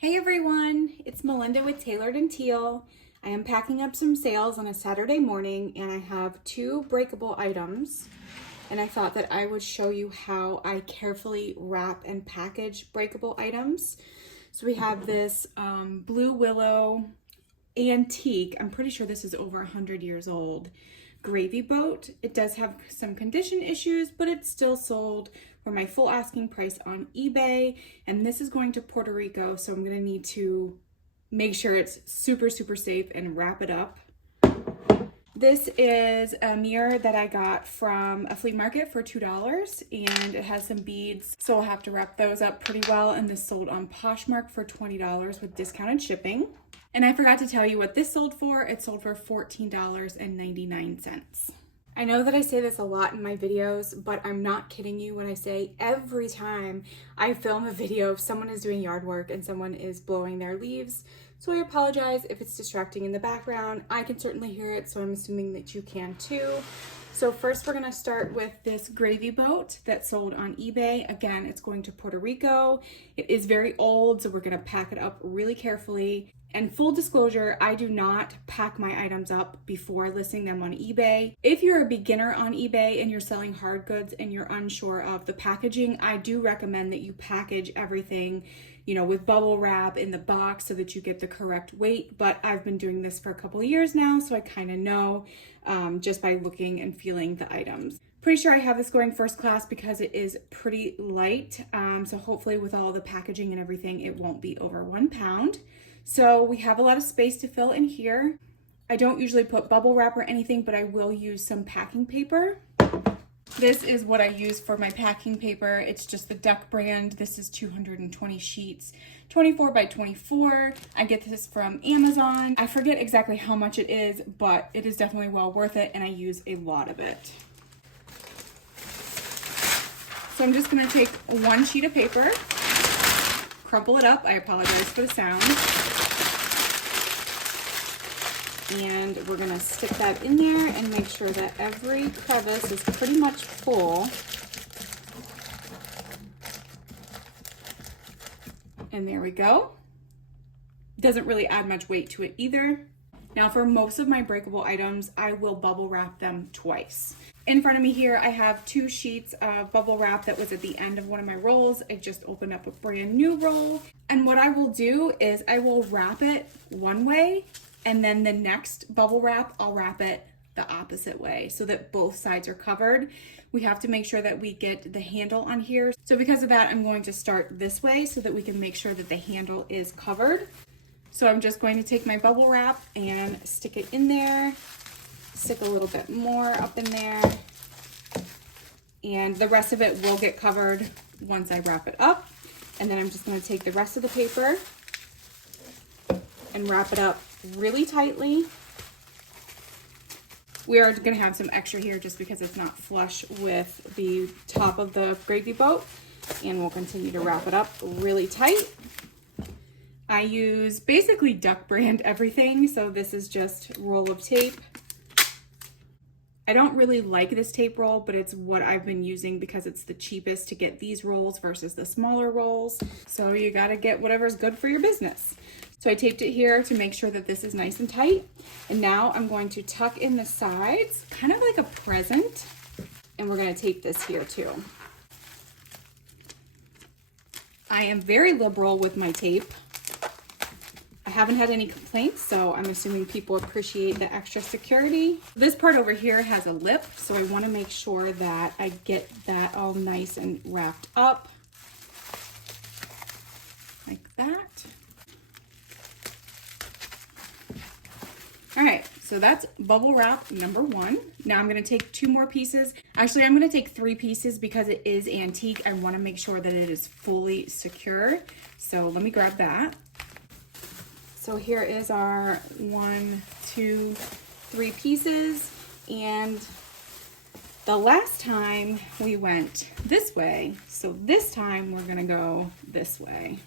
Hey everyone, it's Melinda with Tailored and Teal. I am packing up some sales on a Saturday morning and I have 2 breakable items, and I thought that I would show you how I carefully wrap and package breakable items. So we have this Blue Willow antique, I'm pretty sure this is over 100 years old, gravy boat. It does have some condition issues, but it's still sold for my full asking price on eBay. And this is going to Puerto Rico, so I'm gonna need to make sure it's super safe and wrap it up. This is a mirror that I got from a flea market for $2, and it has some beads, so I'll have to wrap those up pretty well. And this sold on Poshmark for $20 with discounted shipping. And I forgot to tell you what this sold for. It sold for $14.99. I know that I say this a lot in my videos, but I'm not kidding you when I say every time I film a video, someone is doing yard work and someone is blowing their leaves. So I apologize if it's distracting in the background. I can certainly hear it, so I'm assuming that you can too. So first we're gonna start with this gravy boat that sold on eBay. Again, it's going to Puerto Rico. It is very old, so we're gonna pack it up really carefully. And full disclosure, I do not pack my items up before listing them on eBay. If you're a beginner on eBay and you're selling hard goods and you're unsure of the packaging, I do recommend that you package everything, you know, with bubble wrap in the box so that you get the correct weight. But I've been doing this for a couple of years now, so I kind of know just by looking and feeling the items. Pretty sure I have this going first class because it is pretty light. So hopefully with all the packaging and everything, it won't be over 1 pound. So we have a lot of space to fill in here. I don't usually put bubble wrap or anything, but I will use some packing paper. This is what I use for my packing paper. It's just the Duck brand. This is 220 sheets, 24 by 24. I get this from Amazon. I forget exactly how much it is, but it is definitely well worth it, and I use a lot of it. So I'm just gonna take 1 sheet of paper, crumple it up. I apologize for the sound. And we're gonna stick that in there and make sure that every crevice is pretty much full. And there we go. Doesn't really add much weight to it either. Now for most of my breakable items, I will bubble wrap them twice. In front of me here, I have 2 sheets of bubble wrap that was at the end of one of my rolls. I just opened up a brand new roll. And what I will do is I will wrap it one way, and then the next bubble wrap, I'll wrap it the opposite way so that both sides are covered. We have to make sure that we get the handle on here. So because of that, I'm going to start this way so that we can make sure that the handle is covered. So I'm just going to take my bubble wrap and stick it in there, stick a little bit more up in there, and the rest of it will get covered once I wrap it up. And then I'm just going to take the rest of the paper and wrap it up really tightly. We are going to have some extra here just because it's not flush with the top of the gravy boat, and we'll continue to wrap it up really tight. I use basically Duck brand everything, so this is just roll of tape. I don't really like this tape roll, but it's what I've been using because it's the cheapest to get these rolls versus the smaller rolls. So you gotta get whatever's good for your business. So I taped it here to make sure that this is nice and tight. And now I'm going to tuck in the sides, kind of like a present. And we're gonna tape this here too. I am very liberal with my tape. I haven't had any complaints, so I'm assuming people appreciate the extra security. This part over here has a lip, so I want to make sure that I get that all nice and wrapped up like that. All right, so that's bubble wrap number 1. Now I'm going to take 2 more pieces. Actually, I'm going to take 3 pieces because it is antique. I want to make sure that it is fully secure. So let me grab that. So here is our 1, 2, 3 pieces, and the last time we went this way, so this time we're gonna go this way.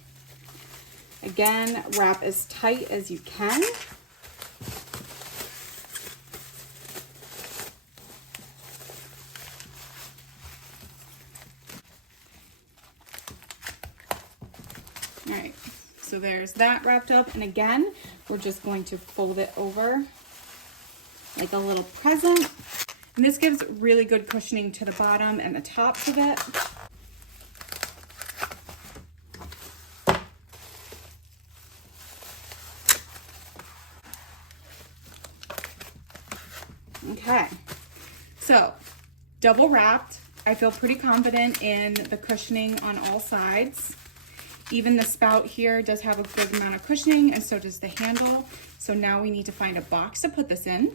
Again, wrap as tight as you can. All right, So there's that wrapped up. And again, we're just going to fold it over like a little present. And this gives really good cushioning to the bottom and the tops of it. Okay, so double wrapped. I feel pretty confident in the cushioning on all sides. Even the spout here does have a good amount of cushioning, and so does the handle. So now we need to find a box to put this in.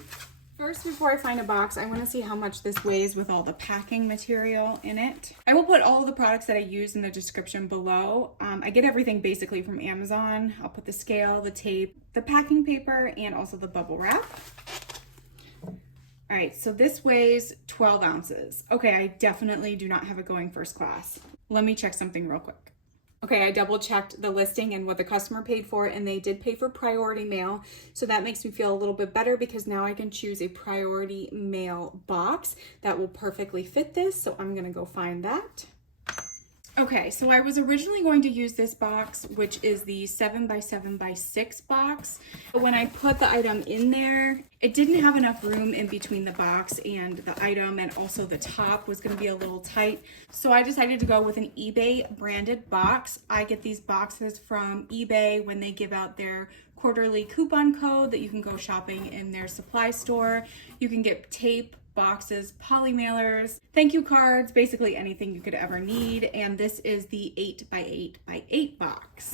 First, before I find a box, I want to see how much this weighs with all the packing material in it. I will put all of the products that I use in the description below. I get everything basically from Amazon. I'll put the scale, the tape, the packing paper, and also the bubble wrap. All right, so this weighs 12 ounces. Okay, I definitely do not have it going first class. Let me check something real quick. Okay, I double checked the listing and what the customer paid for, and they did pay for priority mail. So that makes me feel a little bit better because now I can choose a priority mail box that will perfectly fit this. So I'm gonna go find that. Okay, so I was originally going to use this box, which is the 7x7x6 box. But when I put the item in there, it didn't have enough room in between the box and the item, and also the top was gonna be a little tight. So I decided to go with an eBay branded box. I get these boxes from eBay when they give out their quarterly coupon code that you can go shopping in their supply store. You can get tape, boxes, poly mailers, thank you cards, basically anything you could ever need. And this is the 8x8x8 box.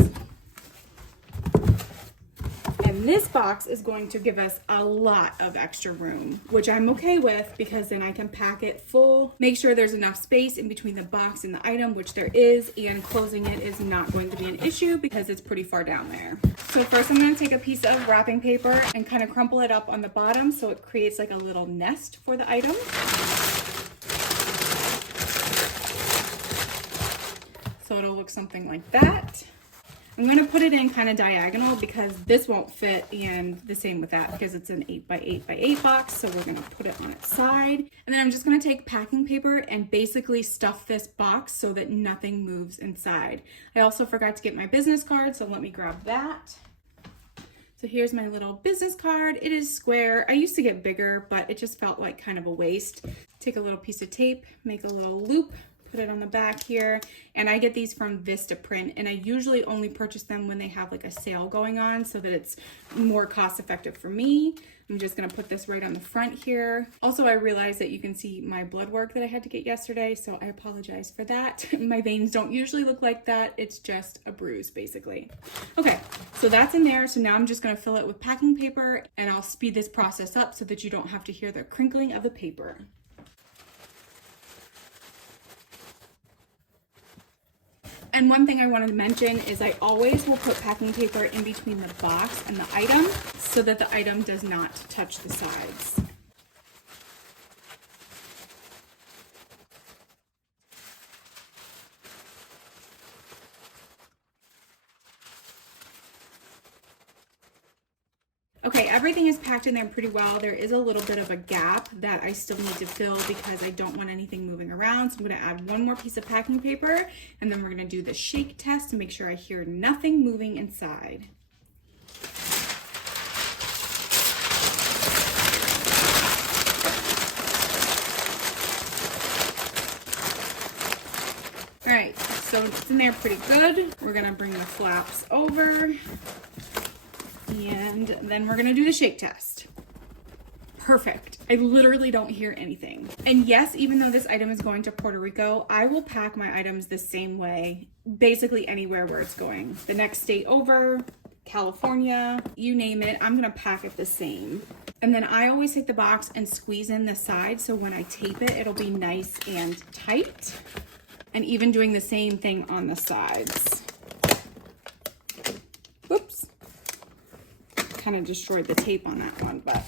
And this box is going to give us a lot of extra room, which I'm okay with because then I can pack it full, make sure there's enough space in between the box and the item, which there is, and closing it is not going to be an issue because it's pretty far down there. So first I'm going to take a piece of wrapping paper and kind of crumple it up on the bottom so it creates like a little nest for the item. So it'll look something like that. I'm going to put it in kind of diagonal because this won't fit, and the same with that because it's an 8x8x8 box. So we're going to put it on its side. And then I'm just going to take packing paper and basically stuff this box so that nothing moves inside. I also forgot to get my business card, so let me grab that. So here's my little business card. It is square. I used to get bigger, but it just felt like kind of a waste. Take a little piece of tape, make a little loop, put it on the back here, and I get these from Vistaprint, and I usually only purchase them when they have like a sale going on so that it's more cost effective for me. I'm just gonna put this right on the front here. Also, I realized that you can see my blood work that I had to get yesterday, so I apologize for that. My veins don't usually look like that. It's just a bruise, basically. Okay, so that's in there. So now I'm just gonna fill it with packing paper, and I'll speed this process up so that you don't have to hear the crinkling of the paper. And one thing I wanted to mention is I always will put packing paper in between the box and the item so that the item does not touch the sides. Okay, everything is packed in there pretty well. There is a little bit of a gap that I still need to fill because I don't want anything moving around. So I'm gonna add one more piece of packing paper, and then we're gonna do the shake test to make sure I hear nothing moving inside. All right, so it's in there pretty good. We're gonna bring the flaps over. And then we're gonna do the shake test. Perfect. I literally don't hear anything. And yes, even though this item is going to Puerto Rico, I will pack my items the same way, basically anywhere where it's going. The next state over, California, you name it, I'm gonna pack it the same. And then I always take the box and squeeze in the side so when I tape it, it'll be nice and tight. And even doing the same thing on the sides. Whoops. Kind of destroyed the tape on that one, but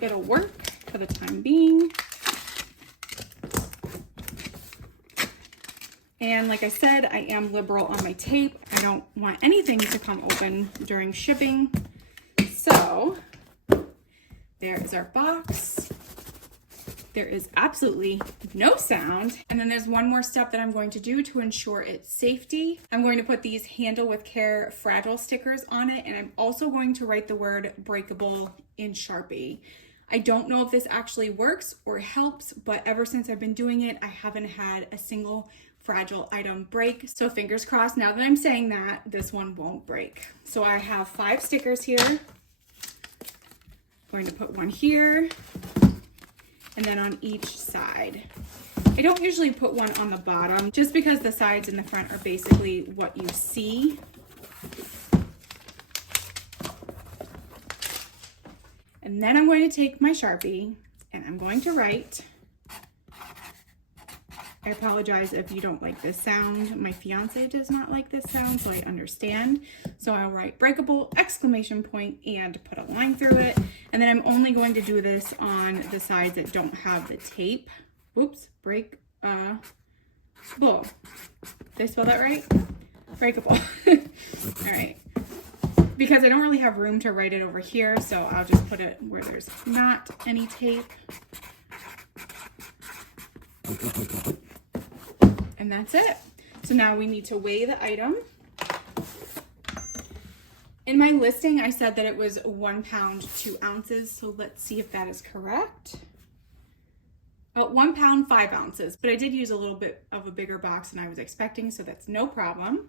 it'll work for the time being. And like I said, I am liberal on my tape. I don't want anything to come open during shipping. So there is our box. there is absolutely no sound. And then there's one more step that I'm going to do to ensure its safety. I'm going to put these Handle with Care fragile stickers on it, and I'm also going to write the word breakable in Sharpie. I don't know if this actually works or helps, but ever since I've been doing it, I haven't had a single fragile item break. So fingers crossed, now that I'm saying that, this one won't break. So I have 5 stickers here. I'm going to put one here and then on each side. I don't usually put one on the bottom just because the sides and the front are basically what you see. And then I'm going to take my Sharpie and I'm going to write. I apologize if you don't like this sound. My fiance does not like this sound, so I understand. So I'll write breakable, exclamation point, and put a line through it. And then I'm only going to do this on the sides that don't have the tape. Whoops, breakable. Did I spell that right? Breakable. All right. Because I don't really have room to write it over here, so I'll just put it where there's not any tape. And that's it. So now we need to weigh the item. In my listing, I said that it was 1 pound, 2 ounces. So let's see if that is correct. 1 pound, 5 ounces, but I did use a little bit of a bigger box than I was expecting, so that's no problem.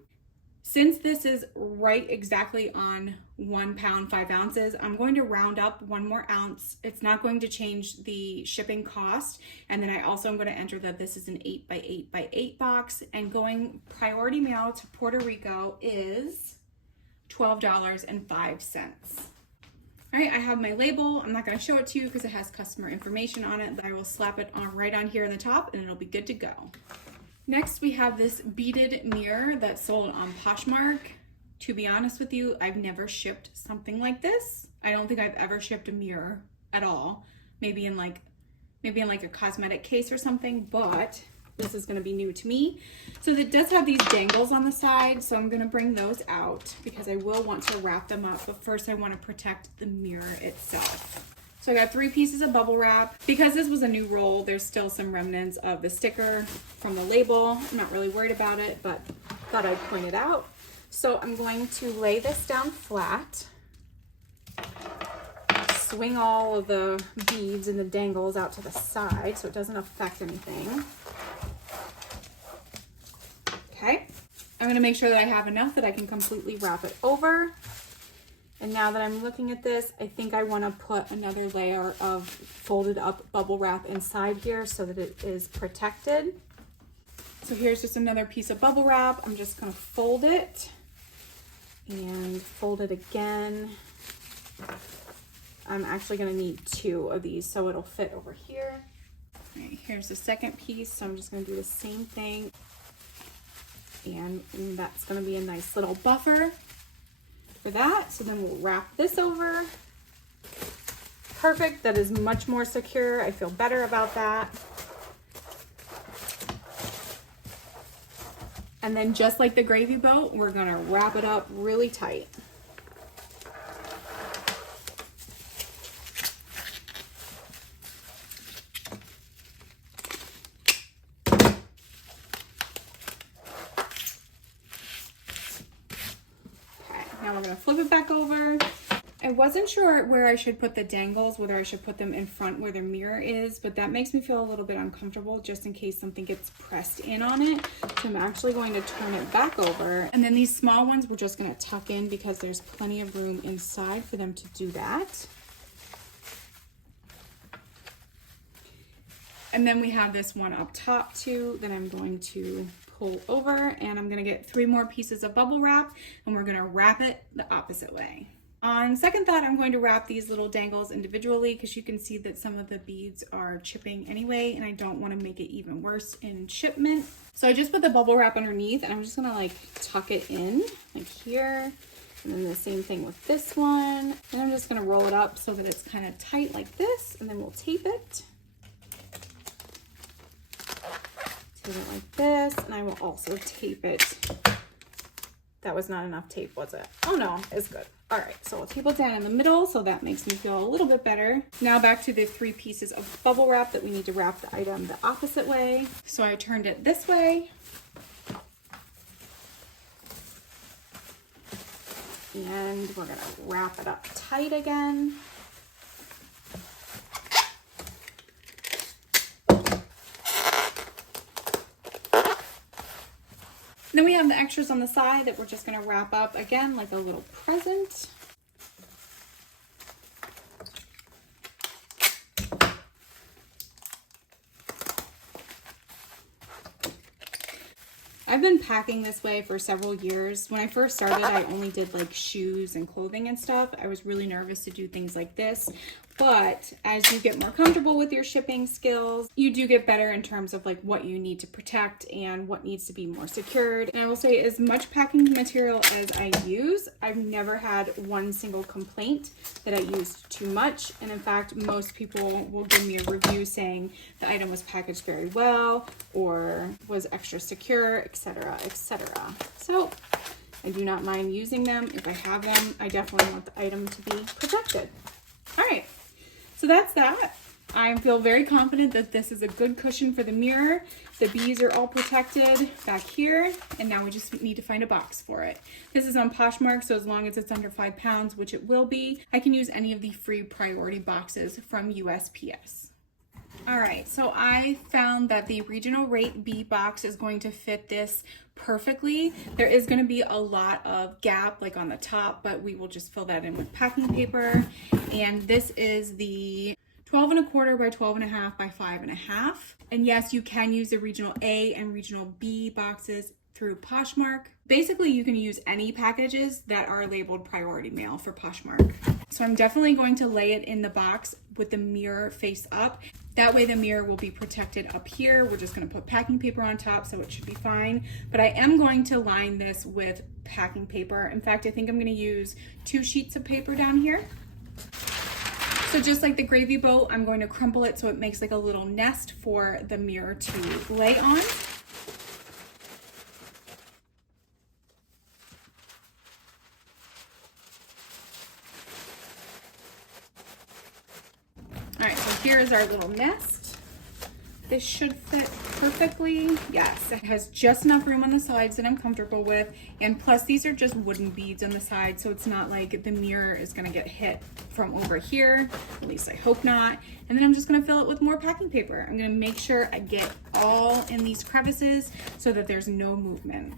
Since this is right exactly on 1 pound, 5 ounces, I'm going to round up 1 more ounce. It's not going to change the shipping cost. And then I also am going to enter that this is an 8 by 8 by 8 box, and going priority mail to Puerto Rico is $12.05. All right, I have my label. I'm not going to show it to you because it has customer information on it, but I will slap it on right on here on the top and it'll be good to go. Next, we have this beaded mirror that's sold on Poshmark. To be honest with you, I've never shipped something like this. I don't think I've ever shipped a mirror at all. Maybe in like a cosmetic case or something, but this is going to be new to me. So it does have these dangles on the side, so I'm going to bring those out because I will want to wrap them up, but first I want to protect the mirror itself. So I got 3 pieces of bubble wrap. Because this was a new roll, there's still some remnants of the sticker from the label. I'm not really worried about it, but thought I'd point it out. So I'm going to lay this down flat, swing all of the beads and the dangles out to the side so it doesn't affect anything. Okay, I'm gonna make sure that I have enough that I can completely wrap it over. And now that I'm looking at this, I think I want to put another layer of folded up bubble wrap inside here so that it is protected. So here's just another piece of bubble wrap. I'm just going to fold it and fold it again. I'm actually going to need 2 of these so it'll fit over here. All right, here's the second piece. So I'm just going to do the same thing. And that's going to be a nice little buffer for that. So then we'll wrap this over. Perfect. That is much more secure. I feel better about that. And then just like the gravy boat, we're gonna wrap it up really tight. Now we're gonna flip it back over. I wasn't sure where I should put the dangles, whether I should put them in front where the mirror is, but that makes me feel a little bit uncomfortable just in case something gets pressed in on it. So I'm actually going to turn it back over. And then these small ones we're just gonna tuck in because there's plenty of room inside for them to do that. And then we have this one up top too that I'm going to pull over, and I'm gonna get 3 more pieces of bubble wrap and we're gonna wrap it the opposite way. On second thought, I'm going to wrap these little dangles individually because you can see that some of the beads are chipping anyway, and I don't want to make it even worse in shipment. So I just put the bubble wrap underneath and I'm just gonna like tuck it in like here. And then the same thing with this one. And I'm just gonna roll it up so that it's kind of tight like this, and then we'll tape it. Tape it like this, and I will also tape it That was not enough tape, was it? Oh no, it's good. All right, so we'll tape it down in the middle, so that makes me feel a little bit better. Now back to the 3 pieces of bubble wrap that we need to wrap the item the opposite way. So I turned it this way. And we're gonna wrap it up tight again. Then we have the extras on the side that we're just gonna wrap up again like a little present. I've been packing this way for several years. When I first started, I only did like shoes and clothing and stuff. I was really nervous to do things like this. But as you get more comfortable with your shipping skills, you do get better in terms of like what you need to protect and what needs to be more secured. And I will say, as much packing material as I use, I've never had one single complaint that I used too much. And in fact, most people will give me a review saying the item was packaged very well or was extra secure, etc., etc. So I do not mind using them. If I have them, I definitely want the item to be protected. All right. So that's that. I feel very confident that this is a good cushion for the mirror. The bees are all protected back here, and now we just need to find a box for it. This is on Poshmark, so as long as it's under 5 pounds, which it will be, I can use any of the free priority boxes from USPS. All right, so I found that the regional rate bee box is going to fit this perfectly. There is going to be a lot of gap like on the top, but we will just fill that in with packing paper. And this is the 12¼ by 12½ by 5½. And yes, you can use the regional A and regional B boxes through Poshmark. Basically, you can use any packages that are labeled priority mail for Poshmark. So I'm definitely going to lay it in the box with the mirror face up. That way the mirror will be protected up here. We're just gonna put packing paper on top, so it should be fine. But I am going to line this with packing paper. In fact, I think I'm gonna use 2 sheets of paper down here. So just like the gravy boat, I'm going to crumple it so it makes like a little nest for the mirror to lay on. All right, so here's our little nest. This should fit perfectly. Yes, it has just enough room on the sides that I'm comfortable with. And plus these are just wooden beads on the side, so it's not like the mirror is gonna get hit from over here. At least I hope not. And then I'm just gonna fill it with more packing paper. I'm gonna make sure I get all in these crevices so that there's no movement.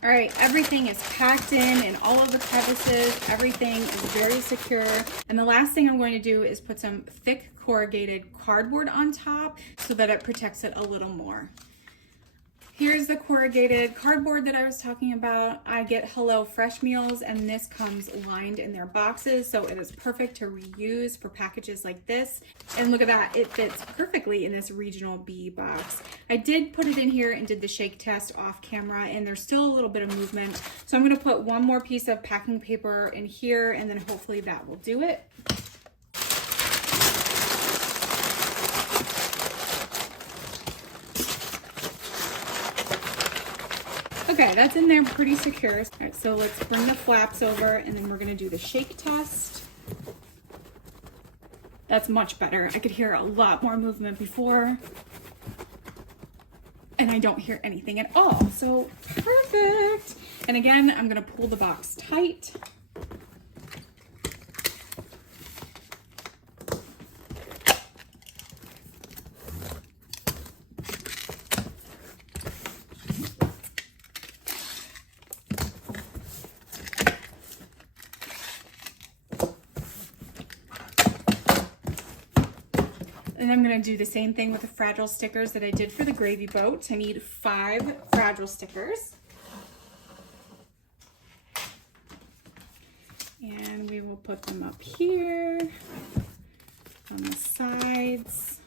All right, everything is packed in all of the crevices. Everything is very secure. And the last thing I'm going to do is put some thick corrugated cardboard on top so that it protects it a little more. Here's the corrugated cardboard that I was talking about. I get Hello Fresh meals, and this comes lined in their boxes, so it is perfect to reuse for packages like this. And look at that, it fits perfectly in this regional B box. I did put it in here and did the shake test off camera, and there's still a little bit of movement. So I'm gonna put one more piece of packing paper in here, and then hopefully that will do it. Okay, that's in there pretty secure. All right, so let's bring the flaps over, and then we're gonna do the shake test. That's much better. I could hear a lot more movement before, and I don't hear anything at all, so perfect. And again, I'm gonna pull the box tight. And I'm gonna do the same thing with the fragile stickers that I did for the gravy boat. I need 5 fragile stickers. And we will put them up here on the sides.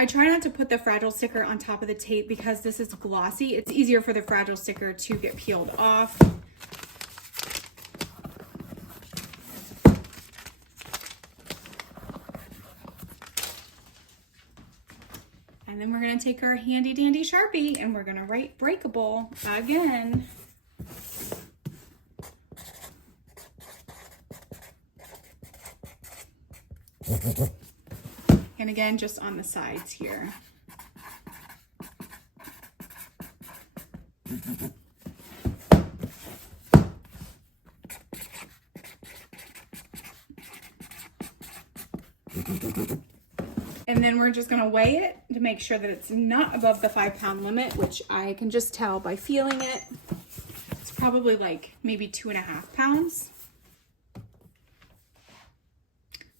I try not to put the fragile sticker on top of the tape because this is glossy. It's easier for the fragile sticker to get peeled off. And then we're gonna take our handy dandy Sharpie and we're gonna write Breakable again. And again, just on the sides here. And then we're just gonna weigh it to make sure that it's not above the 5-pound limit, which I can just tell by feeling it. It's probably like maybe 2.5 pounds.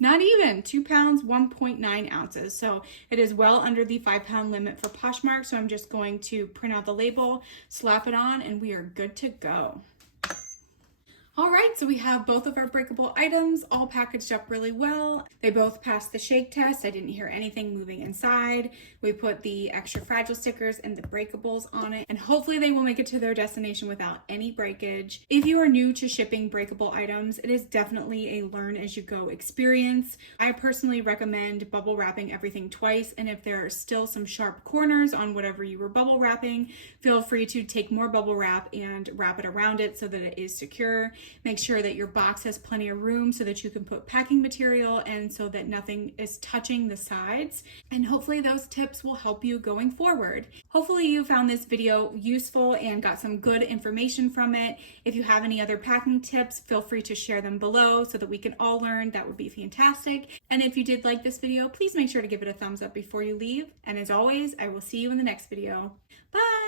Not even 2 pounds, 1.9 ounces. So it is well under the 5-pound limit for Poshmark. So I'm just going to print out the label, slap it on, and we are good to go. All right, so we have both of our breakable items all packaged up really well. They both passed the shake test. I didn't hear anything moving inside. We put the extra fragile stickers and the breakables on it, and hopefully they will make it to their destination without any breakage. If you are new to shipping breakable items, it is definitely a learn as you go experience. I personally recommend bubble wrapping everything twice, and if there are still some sharp corners on whatever you were bubble wrapping, feel free to take more bubble wrap and wrap it around it so that it is secure. Make sure that your box has plenty of room so that you can put packing material and so that nothing is touching the sides. And hopefully those tips will help you going forward. Hopefully you found this video useful and got some good information from it. If you have any other packing tips, feel free to share them below so that we can all learn. That would be fantastic. And if you did like this video, please make sure to give it a thumbs up before you leave. And as always, I will see you in the next video. Bye!